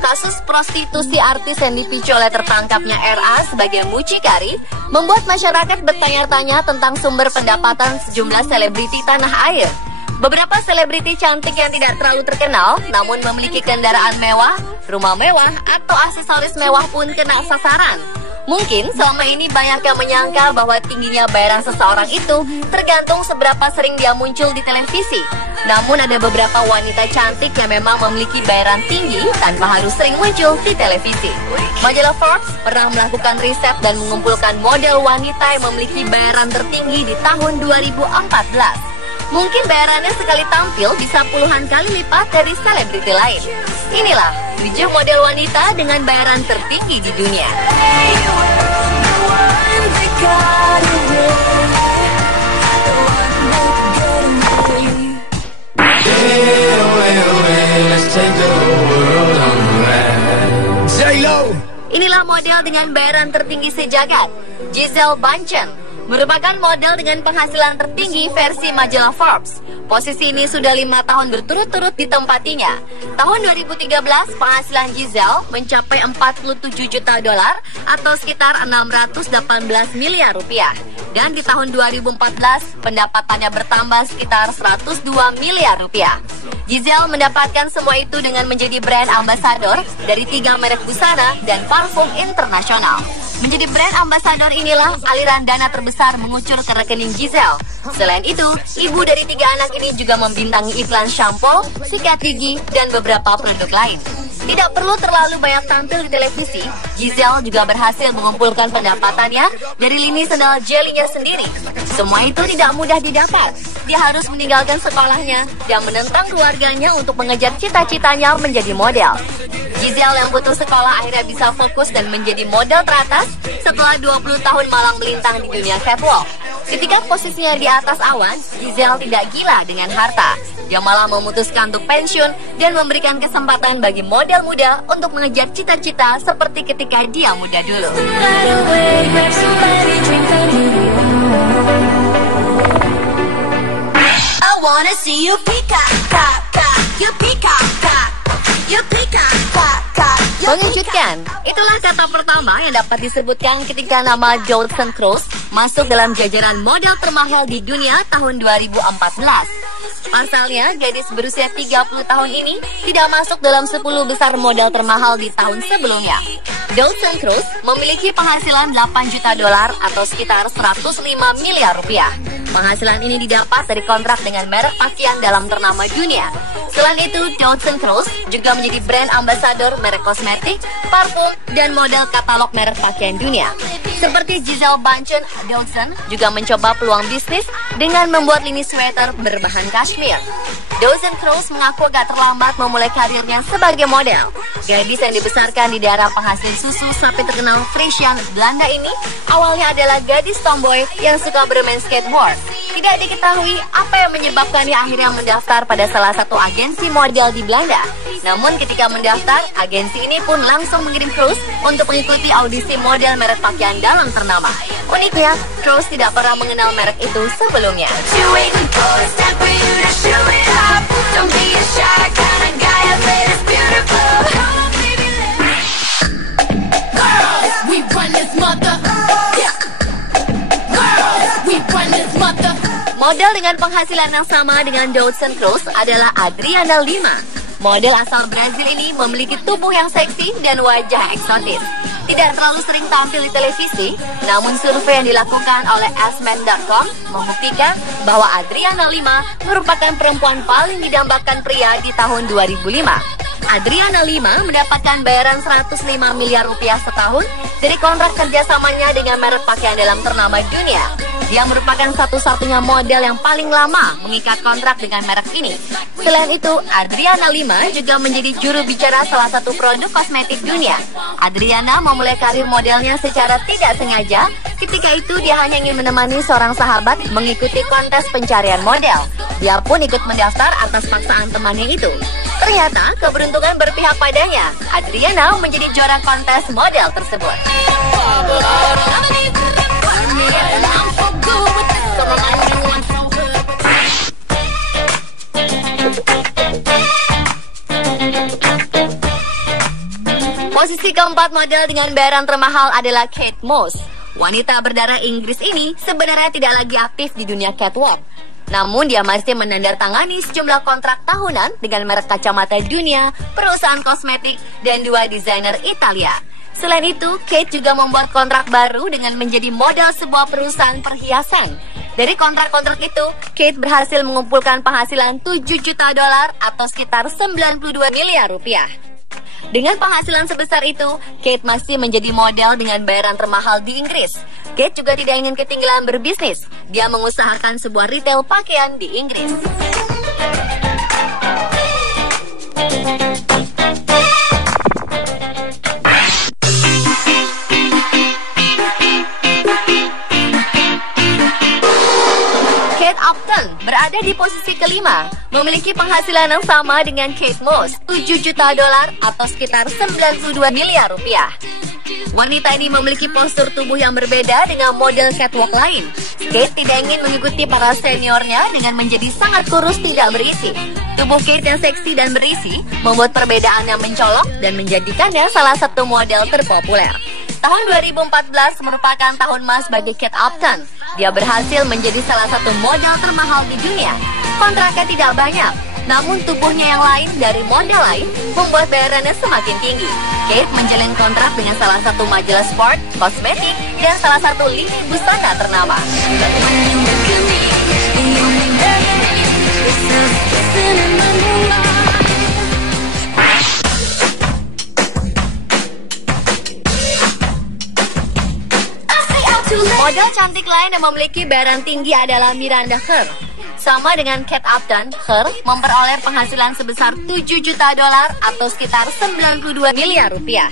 Kasus prostitusi artis yang dipicu oleh tertangkapnya RA sebagai mucikari membuat masyarakat bertanya-tanya tentang sumber pendapatan sejumlah selebriti tanah air. Beberapa selebriti cantik yang tidak terlalu terkenal namun memiliki kendaraan mewah, rumah mewah, atau aksesoris mewah pun kena sasaran. Mungkin selama ini banyak yang menyangka bahwa tingginya bayaran seseorang itu tergantung seberapa sering dia muncul di televisi. Namun ada beberapa wanita cantik yang memang memiliki bayaran tinggi tanpa harus sering muncul di televisi. Majalah Forbes pernah melakukan riset dan mengumpulkan model wanita yang memiliki bayaran tertinggi di tahun 2014. Mungkin bayarannya sekali tampil bisa puluhan kali lipat dari selebriti lain. Inilah 7 model wanita dengan bayaran tertinggi di dunia. Inilah model dengan bayaran tertinggi sejagat, Gisele Bündchen. Merupakan model dengan penghasilan tertinggi versi majalah Forbes. Posisi ini sudah 5 tahun berturut-turut ditempatinya. Tahun 2013, penghasilan Gisele mencapai 47 juta dolar atau sekitar 618 miliar rupiah. Dan di tahun 2014, pendapatannya bertambah sekitar 102 miliar rupiah. Gisele mendapatkan semua itu dengan menjadi brand ambassador dari 3 merek busana dan parfum internasional. Menjadi brand ambassador inilah aliran dana terbesar mengucur ke rekening Gisele. Selain itu, ibu dari 3 anak ini juga membintangi iklan shampoo, sikat gigi, dan beberapa produk lain. Tidak perlu terlalu banyak tampil di televisi, Gisele juga berhasil mengumpulkan pendapatannya dari lini sendal jelinya sendiri. Semua itu tidak mudah didapat. Dia harus meninggalkan sekolahnya dan menentang keluarganya untuk mengejar cita-citanya menjadi model. Gisele yang putus sekolah akhirnya bisa fokus dan menjadi model teratas setelah 20 tahun malang melintang di dunia catwalk. Ketika posisinya di atas awan, Gisele tidak gila dengan harta. Dia malah memutuskan untuk pensiun dan memberikan kesempatan bagi model muda untuk mengejar cita-cita seperti ketika dia muda dulu. I wanna see you peacock, pop, pop, you peacock, pop, you peacock, pop, pop. Mengejutkan, itulah kata pertama yang dapat disebutkan ketika nama Johnson Cruz masuk dalam jajaran model termahal di dunia tahun 2014. Pasalnya, gadis berusia 30 tahun ini tidak masuk dalam 10 besar model termahal di tahun sebelumnya. Johnson Cruz memiliki penghasilan 8 juta dolar atau sekitar 105 miliar rupiah. Penghasilan ini didapat dari kontrak dengan merek pakaian dalam ternama dunia. Selain itu, Johnson Cruz juga menjadi brand ambassador merek kosmetik, parfum, dan model katalog merek pakaian dunia. Seperti Gisele Bündchen, Johnson juga mencoba peluang bisnis dengan membuat lini sweater berbahan kashmir. Johnson Cruz mengaku agak terlambat memulai karirnya sebagai model. Gadis yang dibesarkan di daerah penghasil susu sapi terkenal Friesian, Belanda ini awalnya adalah gadis tomboy yang suka bermain skateboard. Tidak diketahui apa yang menyebabkannya akhirnya mendaftar pada salah satu agensi model di Belanda. Namun ketika mendaftar, agensi ini pun langsung mengirim Cruz untuk mengikuti audisi model merek pakaian dalam ternama. Uniknya, Cruz tidak pernah mengenal merek itu sebelumnya. Model dengan penghasilan yang sama dengan Johnson Cruz adalah Adriana Lima. Model asal Brazil ini memiliki tubuh yang seksi dan wajah eksotis. Tidak terlalu sering tampil di televisi, namun survei yang dilakukan oleh AskMen.com membuktikan bahwa Adriana Lima merupakan perempuan paling didambakan pria di tahun 2005. Adriana Lima mendapatkan bayaran 105 miliar rupiah setahun dari kontrak kerjasamanya dengan merek pakaian dalam ternama dunia. Dia merupakan satu-satunya model yang paling lama mengikat kontrak dengan merek ini. Selain itu, Adriana Lima juga menjadi juru bicara salah satu produk kosmetik dunia. Adriana memulai karir modelnya secara tidak sengaja. Ketika itu, dia hanya ingin menemani seorang sahabat mengikuti kontes pencarian model. Dia pun ikut mendaftar atas paksaan temannya itu. Ternyata, keberuntungan berpihak padanya. Adriana menjadi juara kontes model tersebut. posisi keempat model dengan bayaran termahal adalah Kate Moss. Wanita berdarah Inggris ini sebenarnya tidak lagi aktif di dunia catwalk. Namun dia masih menandatangani sejumlah kontrak tahunan dengan merek kacamata dunia, perusahaan kosmetik, dan 2 desainer Italia. Selain itu, Kate juga membuat kontrak baru dengan menjadi model sebuah perusahaan perhiasan. Dari kontrak-kontrak itu, Kate berhasil mengumpulkan penghasilan 7 juta dolar atau sekitar 92 miliar rupiah. Dengan penghasilan sebesar itu, Kate masih menjadi model dengan bayaran termahal di Inggris. Kate juga tidak ingin ketinggalan berbisnis. Dia mengusahakan sebuah retail pakaian di Inggris. Kate Upton berada di posisi kelima, memiliki penghasilan yang sama dengan Kate Moss, 7 juta dolar atau sekitar 92 miliar rupiah. Wanita ini memiliki postur tubuh yang berbeda dengan model catwalk lain. Kate tidak ingin mengikuti para seniornya dengan menjadi sangat kurus tidak berisi. Tubuh Kate yang seksi dan berisi membuat perbedaannya mencolok dan menjadikannya salah satu model terpopuler. Tahun 2014 merupakan tahun emas bagi Kate Upton. Dia berhasil menjadi salah satu model termahal di dunia. Kontraknya tidak banyak, namun tubuhnya yang lain dari model lain membuat bayarannya semakin tinggi. Kate menjalin kontrak dengan salah satu majalah sport, kosmetik, dan salah satu lini busana ternama. Model cantik lain yang memiliki bayaran tinggi adalah Miranda Kerr. Sama dengan Kate Upton, Kerr memperoleh penghasilan sebesar 7 juta dolar atau sekitar 92 miliar rupiah.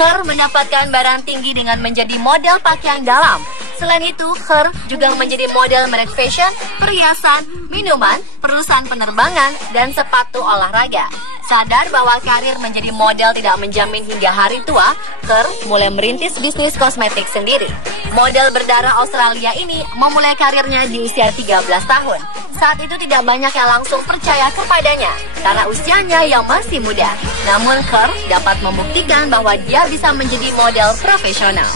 Kerr mendapatkan bayaran tinggi dengan menjadi model pakaian dalam. Selain itu, Kerr juga menjadi model merek fashion, perhiasan, minuman, perusahaan penerbangan, dan sepatu olahraga. Sadar bahwa karir menjadi model tidak menjamin hingga hari tua, Kerr mulai merintis bisnis kosmetik sendiri. Model berdarah Australia ini memulai karirnya di usia 13 tahun. Saat itu tidak banyak yang langsung percaya kepadanya karena usianya yang masih muda. Namun Kerr dapat membuktikan bahwa dia bisa menjadi model profesional.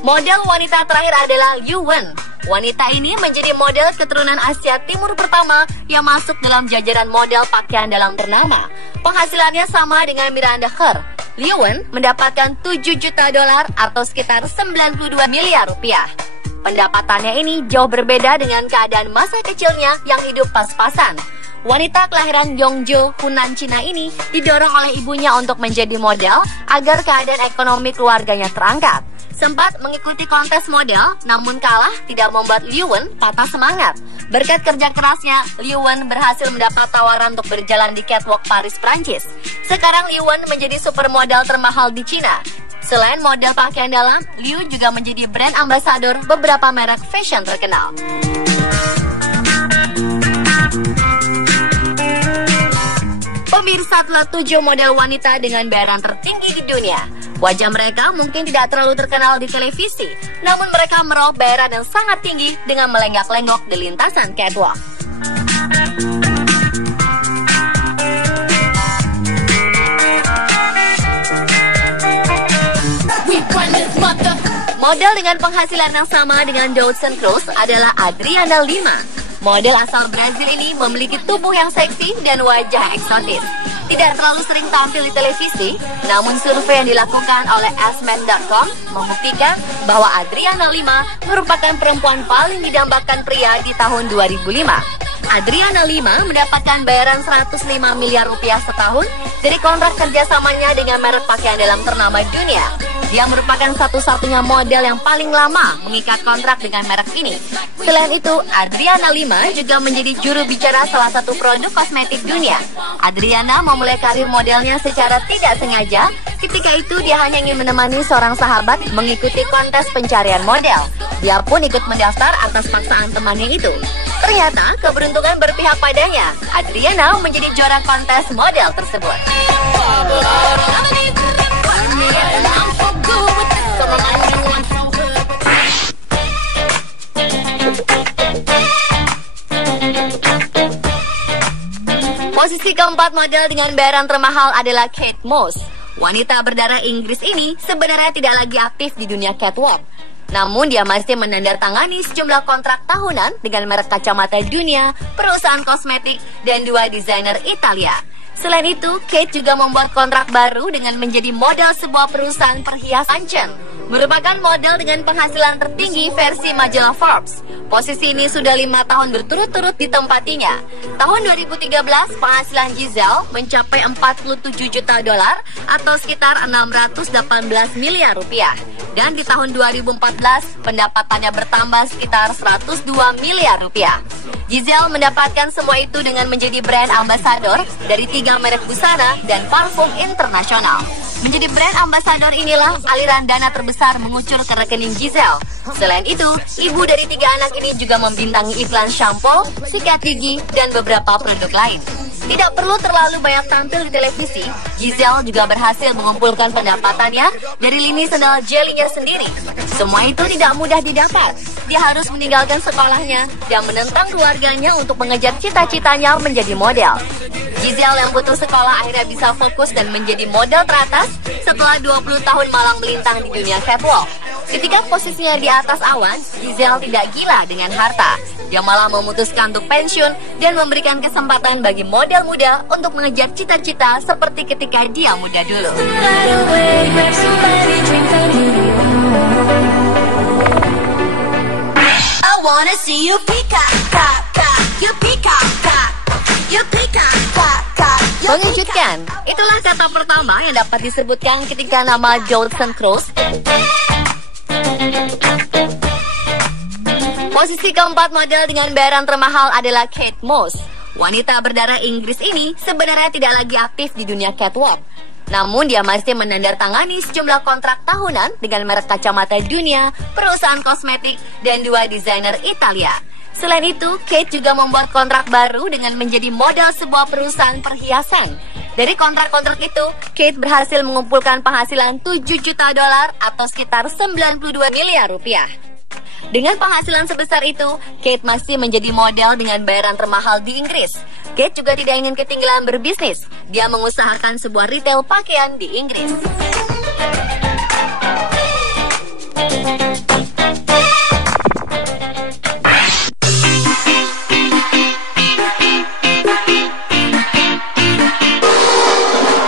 Model wanita terakhir adalah Liu Wen. Wanita ini menjadi model keturunan Asia Timur pertama yang masuk dalam jajaran model pakaian dalam ternama. Penghasilannya sama dengan Miranda Kerr. Liu Wen mendapatkan 7 juta dolar atau sekitar 92 miliar rupiah. Pendapatannya ini jauh berbeda dengan keadaan masa kecilnya yang hidup pas-pasan. Wanita kelahiran Yongzhou, Hunan, Cina ini didorong oleh ibunya untuk menjadi model agar keadaan ekonomi keluarganya terangkat. Sempat mengikuti kontes model, namun kalah tidak membuat Liu Wen patah semangat. Berkat kerja kerasnya, Liu Wen berhasil mendapat tawaran untuk berjalan di catwalk Paris, Prancis. Sekarang Liu Wen menjadi supermodel termahal di Cina. Selain model pakaian dalam, Liu juga menjadi brand ambasador beberapa merek fashion terkenal. Pemirsa, telah 7 model wanita dengan bayaran tertinggi di dunia. Wajah mereka mungkin tidak terlalu terkenal di televisi, namun mereka meraup bayaran yang sangat tinggi dengan melenggak-lenggok di lintasan catwalk. Model dengan penghasilan yang sama dengan Dawson Cross adalah Adriana Lima. Model asal Brazil ini memiliki tubuh yang seksi dan wajah eksotis. Tidak terlalu sering tampil di televisi, namun survei yang dilakukan oleh AskMen.com membuktikan bahwa Adriana Lima merupakan perempuan paling didambakan pria di tahun 2005. Adriana Lima mendapatkan bayaran 105 miliar rupiah setahun dari kontrak kerjasamanya dengan merek pakaian dalam ternama dunia. Dia merupakan satu-satunya model yang paling lama mengikat kontrak dengan merek ini. Selain itu, Adriana Lima juga menjadi juru bicara salah satu produk kosmetik dunia. Adriana memulai karir modelnya secara tidak sengaja. Ketika itu, dia hanya ingin menemani seorang sahabat mengikuti kontes pencarian model. Dia pun ikut mendaftar atas paksaan temannya itu. Ternyata, keberuntungan berpihak padanya. Adriana menjadi juara kontes model tersebut. So Posisi keempat model dengan bayaran termahal adalah Kate Moss. Wanita berdarah Inggris ini sebenarnya tidak lagi aktif di dunia catwalk. Namun dia masih menandatangani sejumlah kontrak tahunan dengan merek kacamata dunia, perusahaan kosmetik, dan 2 desainer Italia. Selain itu, Kate juga membuat kontrak baru dengan menjadi model sebuah perusahaan perhiasan Bunchen, merupakan model dengan penghasilan tertinggi versi majalah Forbes. Posisi ini sudah 5 tahun berturut-turut ditempatinya. Tahun 2013, penghasilan Giselle mencapai 47 juta dolar atau sekitar 618 miliar rupiah. Dan di tahun 2014, pendapatannya bertambah sekitar 102 miliar rupiah. Giselle mendapatkan semua itu dengan menjadi brand ambassador dari 3 merek busana dan parfum internasional. Menjadi brand ambassador inilah aliran dana terbesar mengucur ke rekening Giselle. Selain itu, ibu dari 3 anak ini juga membintangi iklan shampoo, sikat gigi, dan beberapa produk lain. Tidak perlu terlalu banyak tampil di televisi, Giselle juga berhasil mengumpulkan pendapatannya dari lini sendal jelinya sendiri. Semua itu tidak mudah didapat. Dia harus meninggalkan sekolahnya dan menentang keluarganya untuk mengejar cita-citanya menjadi model. Giselle yang putus sekolah akhirnya bisa fokus dan menjadi model teratas setelah 20 tahun malang melintang di dunia catwalk. Ketika posisinya di atas awan, Giselle tidak gila dengan harta. Dia malah memutuskan untuk pensiun dan memberikan kesempatan bagi model muda untuk mengejar cita-cita seperti ketika dia muda dulu. I wanna see you peacock, cock, cock, you peacock, cock, you peacock, cock, cock. Mengejutkan, itulah kata pertama yang dapat disebutkan ketika nama Jodson Kroos. Posisi keempat model dengan bayaran termahal adalah Kate Moss. Wanita berdarah Inggris ini sebenarnya tidak lagi aktif di dunia catwalk. Namun dia masih menandatangani sejumlah kontrak tahunan dengan merek kacamata dunia, perusahaan kosmetik, dan 2 desainer Italia. Selain itu, Kate juga membuat kontrak baru dengan menjadi model sebuah perusahaan perhiasan. Dari kontrak-kontrak itu, Kate berhasil mengumpulkan penghasilan 7 juta dolar atau sekitar 92 miliar rupiah. Dengan penghasilan sebesar itu, Kate masih menjadi model dengan bayaran termahal di Inggris. Kate juga tidak ingin ketinggalan berbisnis. Dia mengusahakan sebuah retail pakaian di Inggris.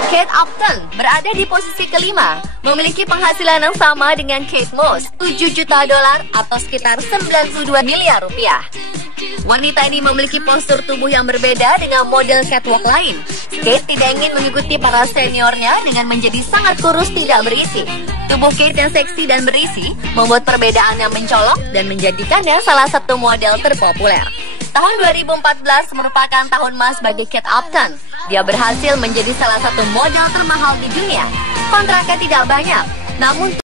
Kate Upton berada di posisi kelima, memiliki penghasilan yang sama dengan Kate Moss, 7 juta dolar atau sekitar 92 miliar rupiah. Wanita ini memiliki postur tubuh yang berbeda dengan model catwalk lain. Kate tidak ingin mengikuti para seniornya dengan menjadi sangat kurus tidak berisi. Tubuh Kate yang seksi dan berisi membuat perbedaannya mencolok dan menjadikannya salah satu model terpopuler. Tahun 2014 merupakan tahun emas bagi Kate Upton. Dia berhasil menjadi salah satu model termahal di dunia. Kontraknya tidak banyak, namun